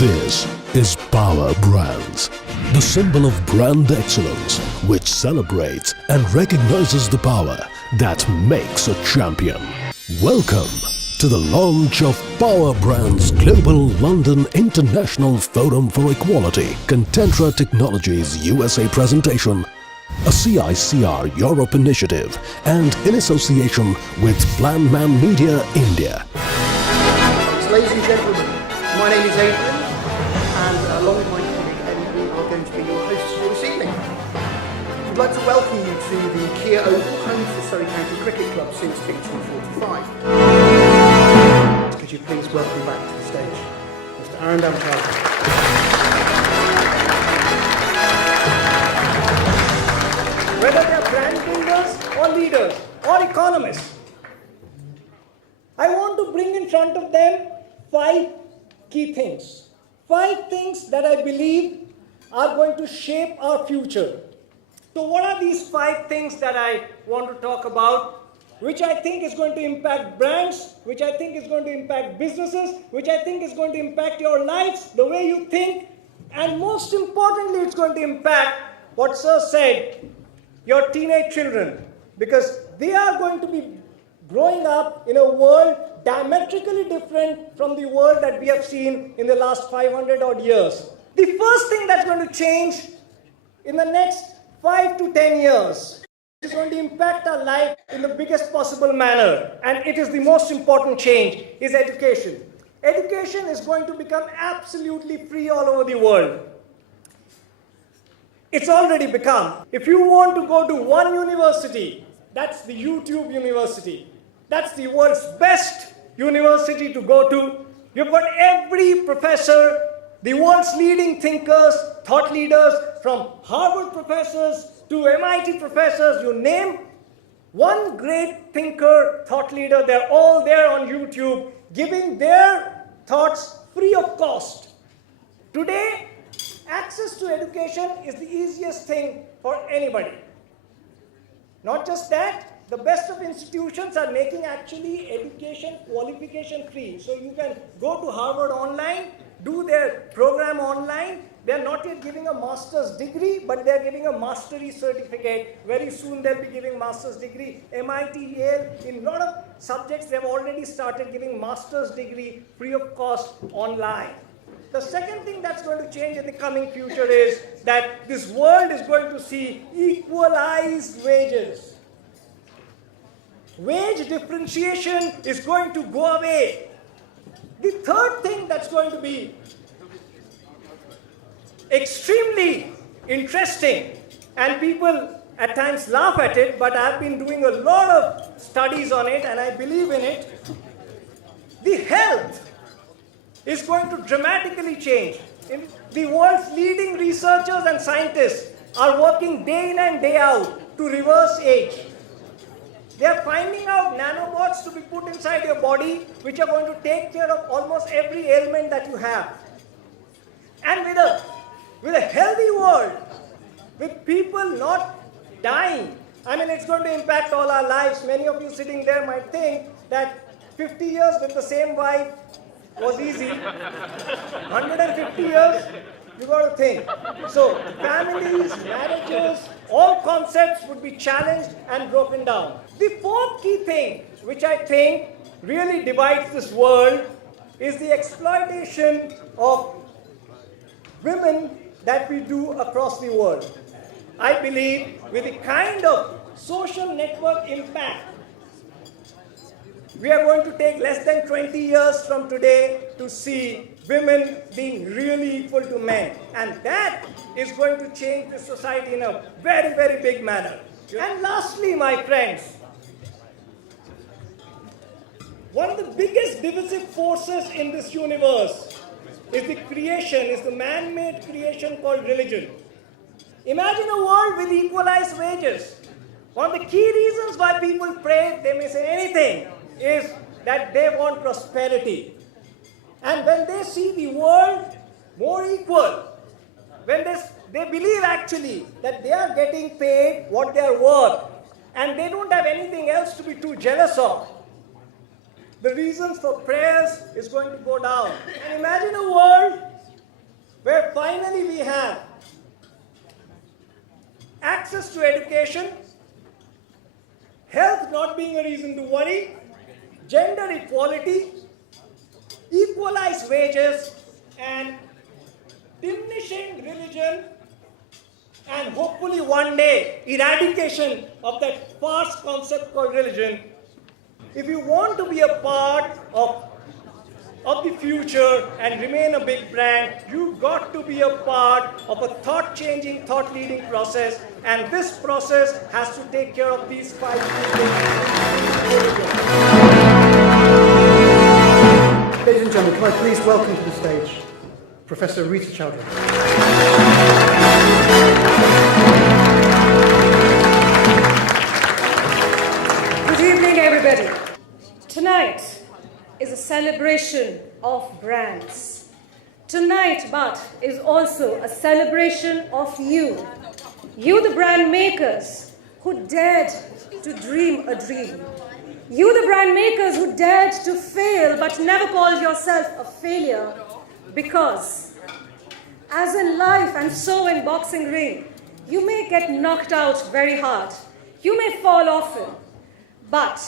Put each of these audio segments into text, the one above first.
This is Power Brands, the symbol of brand excellence which celebrates and recognizes the power that makes a champion. Welcome to the launch of Power Brands Global London International Forum for Equality Contentra Technologies USA presentation, a CICR Europe initiative and in association with Plan Man Media India. Ladies and gentlemen, my name is Adrian, and along with my colleague Eddie, we are going to be your hosts for this evening. We'd like to welcome you to the Kia Oval, home to the Surrey County Cricket Club since 1845. Could you please welcome back to the stage Mr. Arundam Charles. Whether they are brand builders or leaders or economists, I want to bring in front of them 5 key things. 5 things that I believe are going to shape our future. So what are these 5 things that I want to talk about, which I think is going to impact brands, which I think is going to impact businesses, which I think is going to impact your lives, the way you think, and most importantly, it's going to impact what Sir said, your teenage children, because they are going to be growing up in a world diametrically different from the world that we have seen in the last 500 odd years. The first thing that's going to change in the next 5 to 10 years is going to impact our life in the biggest possible manner, and it is the most important change, is education. Education is going to become absolutely free all over the world. It's already become. If you want to go to one university, that's the YouTube University. That's the world's best university to go to. You've got every professor, the world's leading thinkers, thought leaders, from Harvard professors to MIT professors, you name one great thinker, thought leader, they're all there on YouTube, giving their thoughts free of cost. Today, access to education is the easiest thing for anybody. Not just that, the best of institutions are making actually education qualification free. So you can go to Harvard online, do their program online. They're not yet giving a master's degree, but they're giving a mastery certificate. Very soon they'll be giving master's degree. MIT, Yale, in a lot of subjects, they've already started giving master's degree free of cost online. The second thing that's going to change in the coming future is that this world is going to see equalized wages. Wage differentiation is going to go away. The third thing that's going to be extremely interesting, and people at times laugh at it, but I've been doing a lot of studies on it and I believe in it. The health is going to dramatically change. The world's leading researchers and scientists are working day in and day out to reverse age. They are finding out nanobots to be put inside your body, which are going to take care of almost every ailment that you have. And with a healthy world, with people not dying, I mean, it's going to impact all our lives. Many of you sitting there might think that 50 years with the same wife was easy. 150 years, you got to think. So families, marriages, all concepts would be challenged and broken down. The fourth key thing, which I think really divides this world, is the exploitation of women that we do across the world. I believe with the kind of social network impact, we are going to take less than 20 years from today to see women being really equal to men. And that is going to change the society in a very, very big manner. And lastly, my friends, one of the biggest divisive forces in this universe is the man-made creation called religion. Imagine a world with equalized wages. One of the key reasons why people pray, they may say anything, is that they want prosperity. And when they see the world more equal, when they believe actually that they are getting paid what they are worth, and they don't have anything else to be too jealous of, the reasons for prayers is going to go down. And imagine a world eradication, health not being a reason to worry, gender equality, equalized wages, and diminishing religion, and hopefully one day eradication of that false concept called religion. If you want to be a part of the future and remain a big brand, you've got to be a part of a thought-changing, thought-leading process, and this process has to take care of these 5 things. Ladies and gentlemen, can I please welcome to the stage Professor Rita Chowdhury. Good evening, everybody. Tonight is a celebration of brands. Tonight, but is also a celebration of you. You, the brand makers who dared to dream a dream. You, the brand makers who dared to fail but never called yourself a failure, because as in life and so in boxing ring, you may get knocked out very hard. You may fall often, but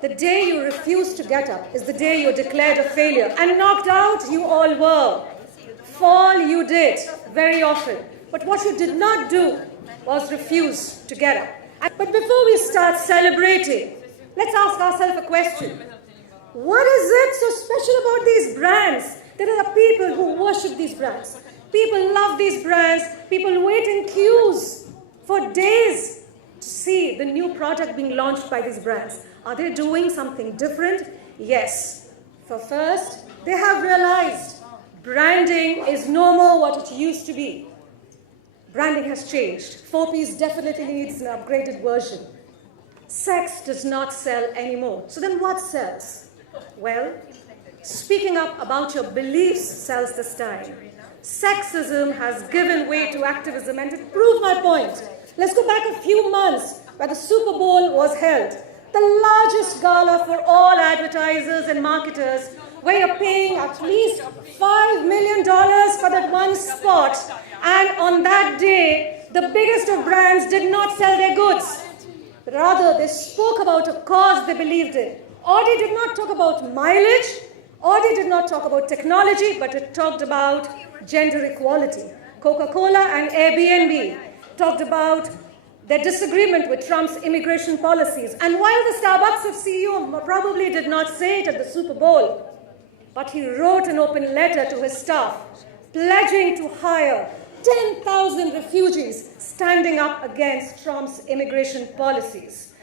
the day you refuse to get up is the day you're declared a failure. And knocked out you all were. Fall you did very often. But what you did not do was refuse to get up. But before we start celebrating, let's ask ourselves a question. What is it so special about these brands? There are people who worship these brands. People love these brands. People wait in queues for days to see the new product being launched by these brands. Are they doing something different? Yes. For first, they have realized branding is no more what it used to be. Branding has changed. 4Ps definitely needs an upgraded version. Sex does not sell anymore. So then what sells? Well, speaking up about your beliefs sells this time. Sexism has given way to activism, and to prove my point, let's go back a few months where the Super Bowl was held. The largest gala for all advertisers and marketers, where you're paying at least $5 million for that one spot. And on that day, the biggest of brands did not sell their goods. Rather, they spoke about a cause they believed in. Audi did not talk about mileage. Audi did not talk about technology, but it talked about gender equality. Coca-Cola and Airbnb talked about their disagreement with Trump's immigration policies. And while the Starbucks CEO probably did not say it at the Super Bowl, but he wrote an open letter to his staff, pledging to hire 10,000 refugees standing up against Trump's immigration policies.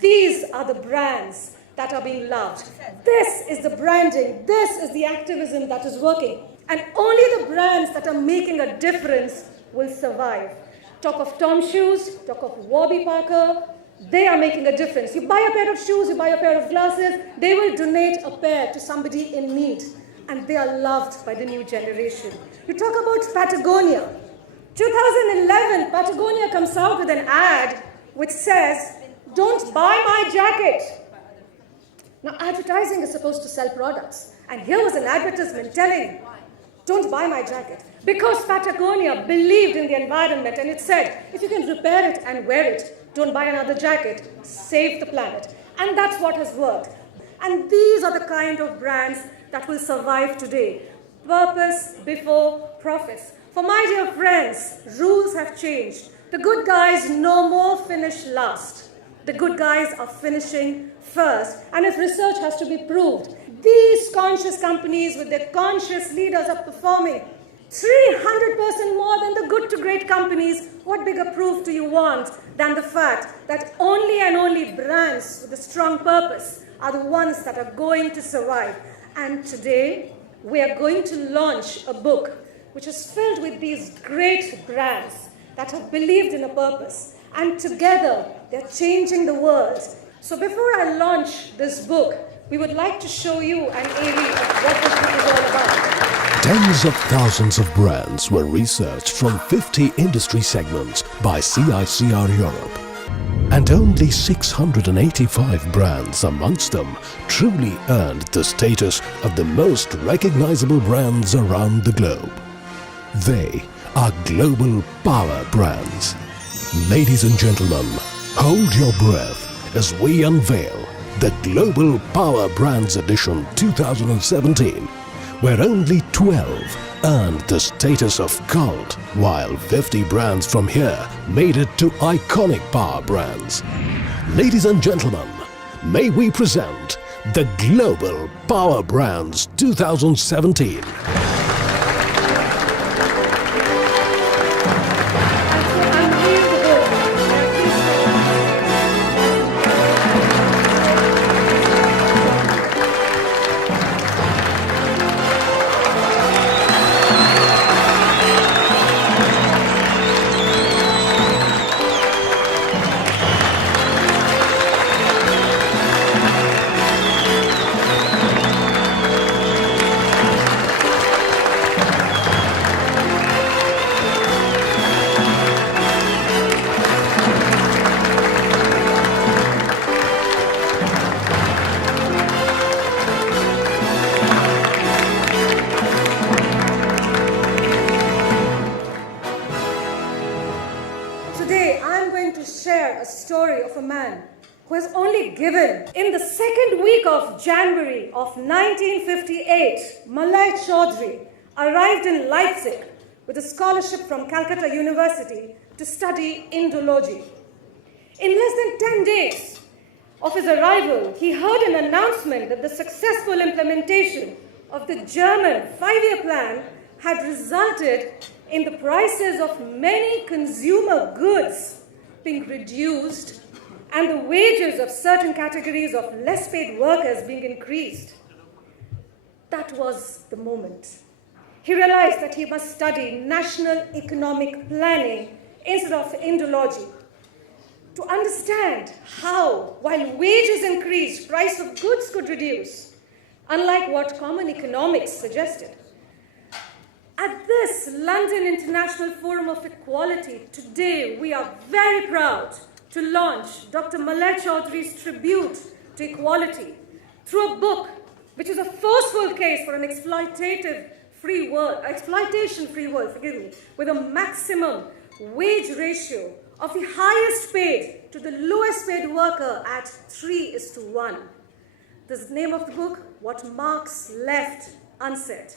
These are the brands that are being loved. This is the branding. This is the activism that is working. And only the brands that are making a difference will survive. Talk of Tom Shoes, talk of Warby Parker, they are making a difference. You buy a pair of shoes, you buy a pair of glasses, they will donate a pair to somebody in need. And they are loved by the new generation. You talk about Patagonia. 2011, Patagonia comes out with an ad which says, "Don't buy my jacket." Now, advertising is supposed to sell products. And here was an advertisement telling, "Don't buy my jacket." Because Patagonia believed in the environment, and it said, if you can repair it and wear it, don't buy another jacket, save the planet. And that's what has worked. And these are the kind of brands that will survive today. Purpose before profits. For my dear friends, rules have changed. The good guys no more finish last. The good guys are finishing first. And if research has to be proved, these conscious companies with their conscious leaders are performing 300% more than the good to great companies. What bigger proof do you want than the fact that only and only brands with a strong purpose are the ones that are going to survive? And today, we are going to launch a book which is filled with these great brands that have believed in a purpose. And together, they're changing the world. So before I launch this book, we would like to show you an AV of what this book is all about. Tens of thousands of brands were researched from 50 industry segments by CICR Europe. And only 685 brands amongst them truly earned the status of the most recognizable brands around the globe. They are global power brands. Ladies and gentlemen, hold your breath as we unveil the Global Power Brands Edition 2017, where only 12 earned the status of cult, while 50 brands from here made it to iconic power brands. Ladies and gentlemen, may we present the Global Power Brands 2017. Today, I'm going to share a story of a man who has only given. In the second week of January of 1958, Malay Chaudhry arrived in Leipzig with a scholarship from Calcutta University to study Indology. In less than 10 days of his arrival, he heard an announcement that the successful implementation of the German 5-year plan had resulted in the prices of many consumer goods being reduced and the wages of certain categories of less paid workers being increased. That was the moment. He realized that he must study national economic planning instead of Indology to understand how, while wages increased, price of goods could reduce, unlike what common economics suggested. At this London International Forum of Equality, today we are very proud to launch Dr. Malay Chaudhry's tribute to equality through a book which is a forceful case for an exploitation-free world, with a maximum wage ratio of the highest paid to the lowest paid worker at 3:1. The name of the book, What Marx Left Unsaid.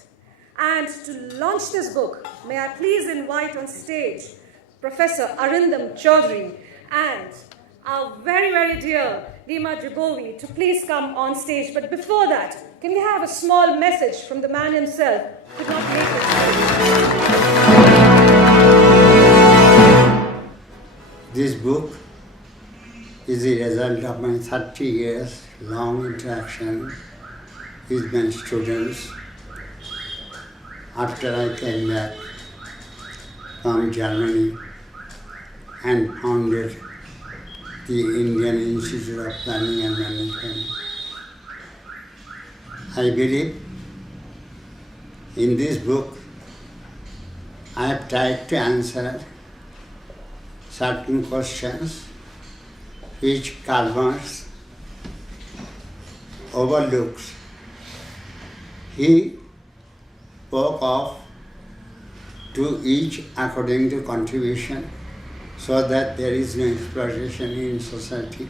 And to launch this book, may I please invite on stage Professor Arindam Chaudhry and our very, very dear Dima Jagovi to please come on stage. But before that, can we have a small message from the man himself who could not make it? This book is the result of my 30 years long interaction with my students after I came back from Germany and founded the Indian Institute of Planning and Management. I believe in this book I have tried to answer certain questions which Karl Marx overlooks. He spoke of to each according to contribution so that there is no exploitation in society.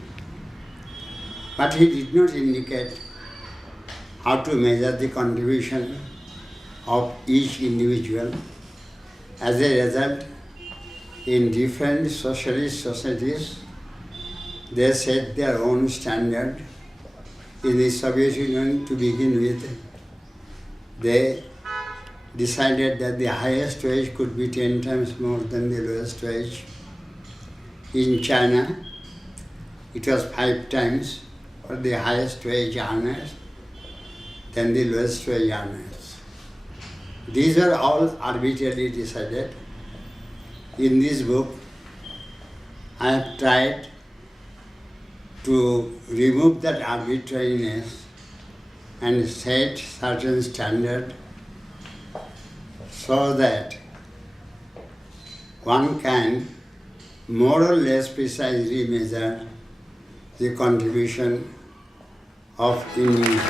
But he did not indicate how to measure the contribution of each individual. As a result, in different socialist societies, they set their own standard. In the Soviet Union, to begin with, they decided that the highest wage could be 10 times more than the lowest wage. In China, it was 5 times for the highest wage earners than the lowest wage earners. These were all arbitrarily decided. In this book, I have tried to remove that arbitrariness and set certain standard so that one can more or less precisely measure the contribution of individuals.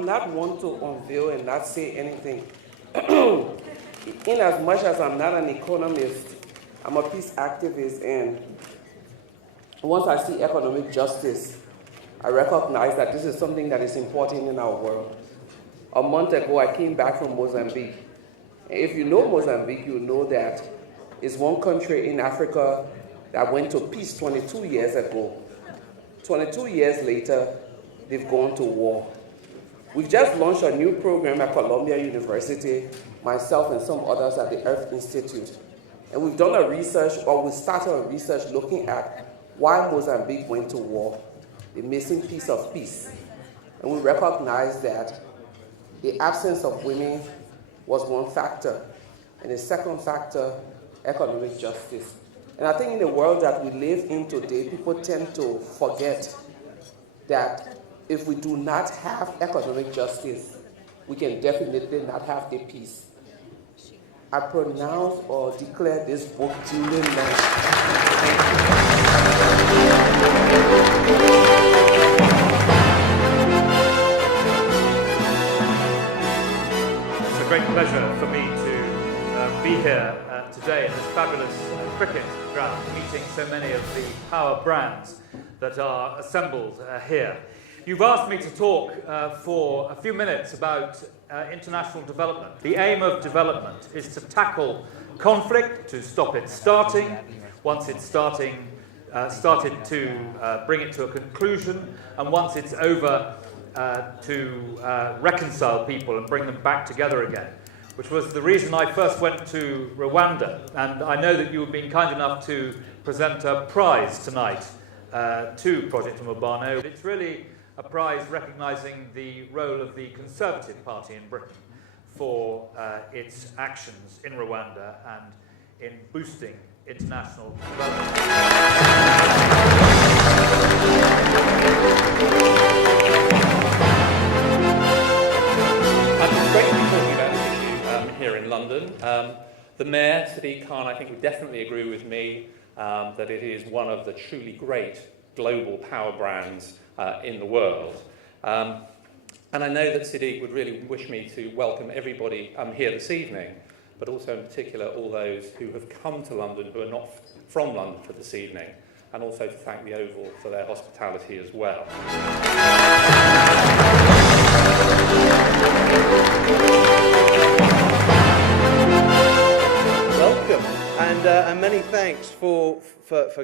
I'm not one to unveil and not say anything. In as much as I'm not an economist, I'm a peace activist, and once I see economic justice, I recognize that this is something that is important in our world. A month ago, I came back from Mozambique. And if you know Mozambique, you know that it's one country in Africa that went to peace 22 years ago. 22 years later, they've gone to war. We've just launched a new program at Columbia University, myself and some others at the Earth Institute. And we've done a research, or we started a research looking at why Mozambique went to war, the missing piece of peace. And we recognize that the absence of women was one factor. And the second factor, economic justice. And I think in the world that we live in today, people tend to forget that if we do not have economic justice, we can definitely not have the peace. I pronounce or declare this book duly launched. It's a great pleasure for me to be here today in this fabulous cricket ground, meeting so many of the power brands that are assembled here. You've asked me to talk for a few minutes about international development. The aim of development is to tackle conflict, to stop it starting. Once it's started to bring it to a conclusion, and once it's over, to reconcile people and bring them back together again, which was the reason I first went to Rwanda. And I know that you have been kind enough to present a prize tonight to Project Umubano. It's really a prize recognising the role of the Conservative Party in Britain for its actions in Rwanda and in boosting international development. It's great to be talking about this issue here in London. The Mayor, Sadiq Khan, I think would definitely agree with me that it is one of the truly great global power brands in the world. And I know that Sadiq would really wish me to welcome everybody here this evening, but also in particular all those who have come to London who are not from London for this evening, and also to thank the Oval for their hospitality as well. Welcome, and many thanks for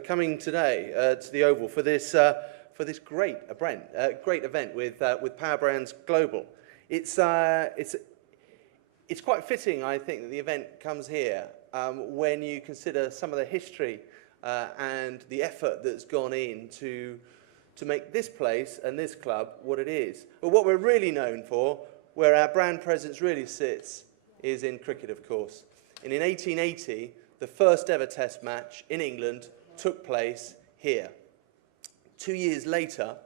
coming today to the Oval for this great event with Power Brands Global. It's quite fitting, I think, that the event comes here when you consider some of the history and the effort that's gone in to make this place and this club what it is. But what we're really known for, where our brand presence really sits, is in cricket, of course. And in 1880, the first ever Test match in England took place here. 2 years later,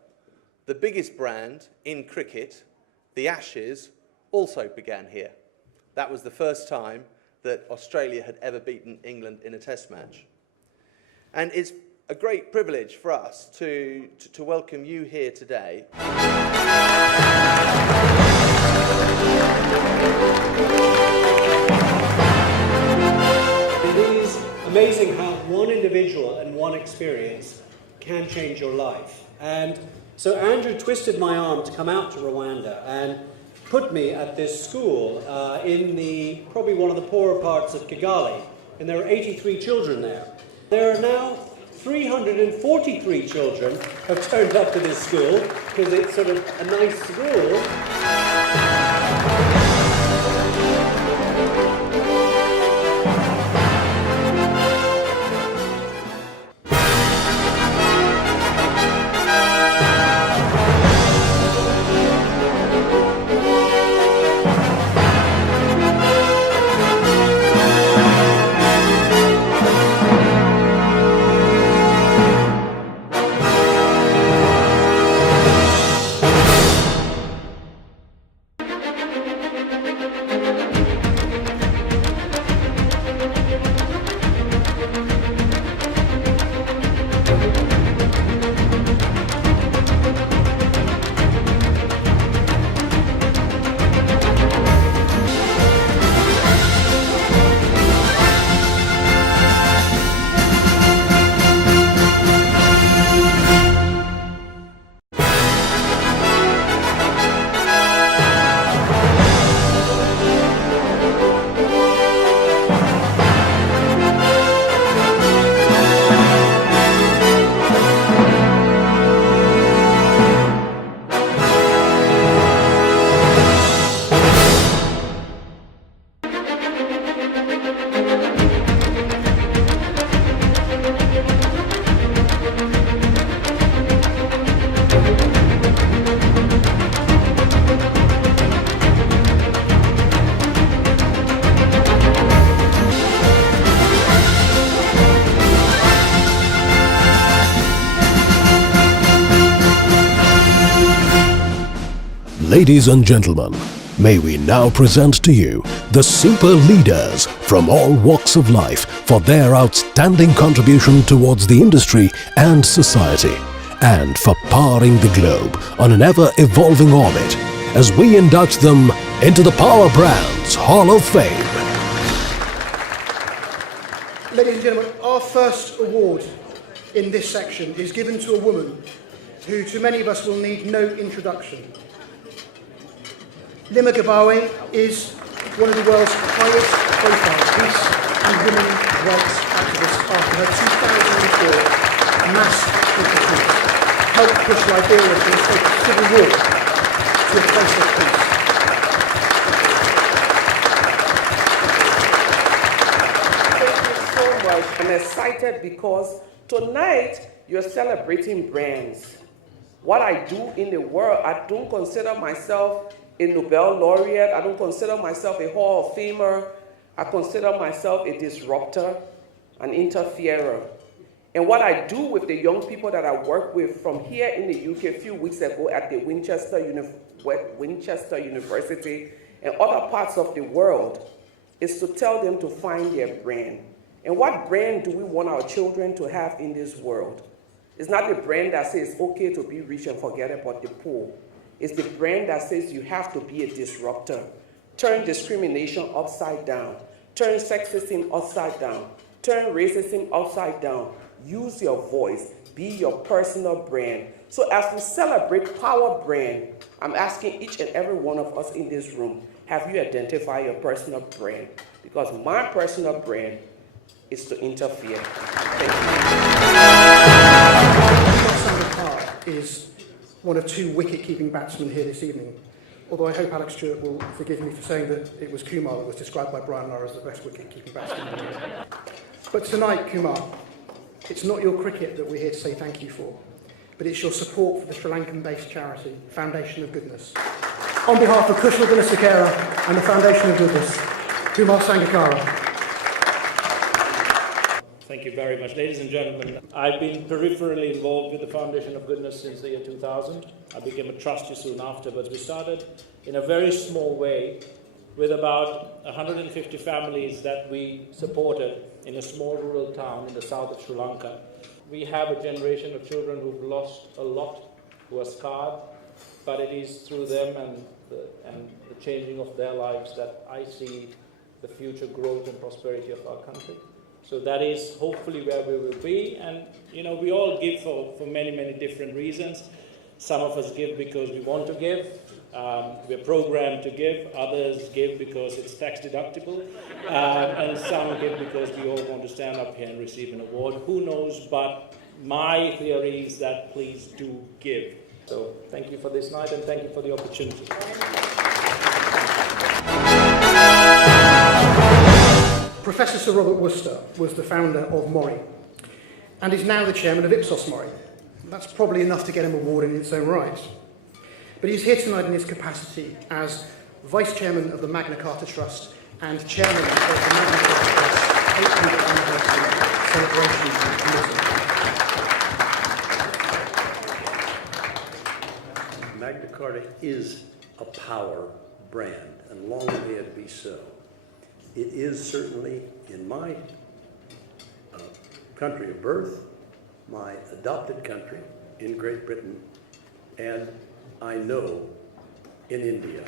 the biggest brand in cricket, the Ashes, also began here. That was the first time that Australia had ever beaten England in a Test match. And it's a great privilege for us to welcome you here today. It is amazing how one individual and one experience can change your life. And so Andrew twisted my arm to come out to Rwanda and put me at this school in probably one of the poorer parts of Kigali. And there are 83 children there. There are now 343 children have turned up to this school because it's sort of a nice school. Ladies and gentlemen, may we now present to you the super leaders from all walks of life for their outstanding contribution towards the industry and society, and for powering the globe on an ever-evolving orbit, as we induct them into the Power Brands Hall of Fame. Ladies and gentlemen, our first award in this section is given to a woman who to many of us will need no introduction. Lima Gabawe is one of the world's highest profile peace and women's rights activists after her 2004 mass shooting helped push Liberia from a state of civil war to a place of peace. Thank you so much. I'm excited because tonight you're celebrating brands. What I do in the world, I don't consider myself a Nobel laureate. I don't consider myself a Hall of Famer. I consider myself a disruptor, an interferer. And what I do with the young people that I work with from here in the UK a few weeks ago at the Winchester University and other parts of the world is to tell them to find their brand. And what brand do we want our children to have in this world? It's not the brand that says it's okay to be rich and forget about the poor. It's the brand that says you have to be a disruptor. Turn discrimination upside down. Turn sexism upside down. Turn racism upside down. Use your voice. Be your personal brand. So as we celebrate Power Brand, I'm asking each and every one of us in this room, have you identified your personal brand? Because my personal brand is to interfere. Thank you. Is one of two wicket-keeping batsmen here this evening, although I hope Alex Stewart will forgive me for saying that it was Kumar that was described by Brian Lara as the best wicket-keeping batsman. But tonight, Kumar, it's not your cricket that we're here to say thank you for, but it's your support for the Sri Lankan-based charity, Foundation of Goodness. On behalf of Kushal Gunasekera and the Foundation of Goodness, Kumar Sangakkara. Thank you very much. Ladies and gentlemen, I've been peripherally involved with the Foundation of Goodness since the year 2000. I became a trustee soon after, but we started in a very small way with about 150 families that we supported in a small rural town in the south of Sri Lanka. We have a generation of children who've lost a lot, who are scarred, but it is through them and the changing of their lives that I see the future growth and prosperity of our country. So that is hopefully where we will be. And, you know, we all give for many, many different reasons. Some of us give because we want to give. We're programmed to give. Others give because it's tax deductible. And some give because we all want to stand up here and receive an award. Who knows? But my theory is that please do give. So thank you for this night and thank you for the opportunity. Professor Sir Robert Worcester was the founder of Mori and is now the chairman of Ipsos Mori. That's probably enough to get him an award in its own right. But he's here tonight in his capacity as Vice Chairman of the Magna Carta Trust and Chairman of the Magna Carta Trust's 800th Anniversary Celebration Committee. Magna Carta is a power brand, and long may it be so. It is certainly in my country of birth, my adopted country in Great Britain, and I know in India.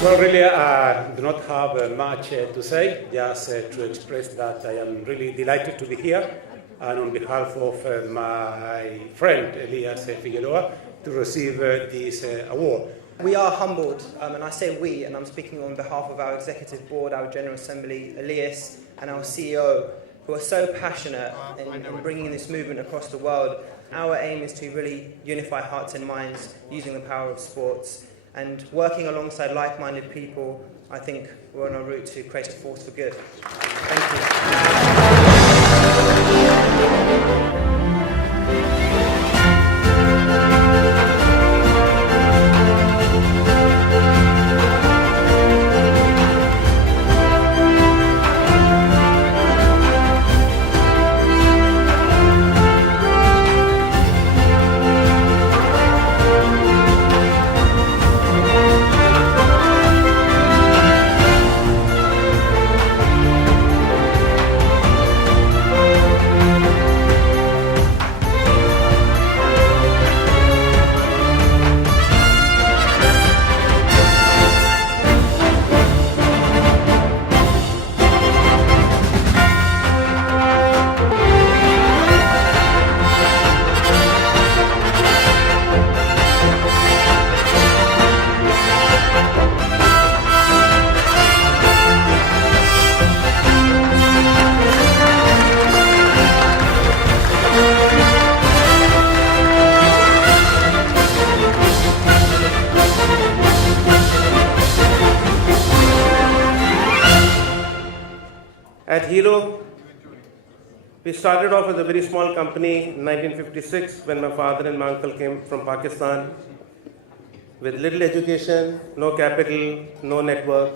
Well, really, I do not have much to say, just to express that I am really delighted to be here, and on behalf of my friend Elias Figueroa, to receive this award. We are humbled, and I say we, and I'm speaking on behalf of our Executive Board, our General Assembly, Elias, and our CEO, who are so passionate in bringing this movement across the world. Our aim is to really unify hearts and minds using the power of sports. And working alongside like-minded people, I think we're on a route to create a force for good. Thank you. At Hero, we started off as a very small company in 1956 when my father and my uncle came from Pakistan with little education, no capital, no network,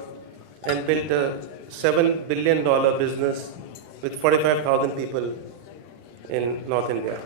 and built a $7 billion business with 45,000 people in North India.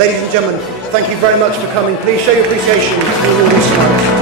Ladies and gentlemen, thank you very much for coming. Please show your appreciation to the audience tonight.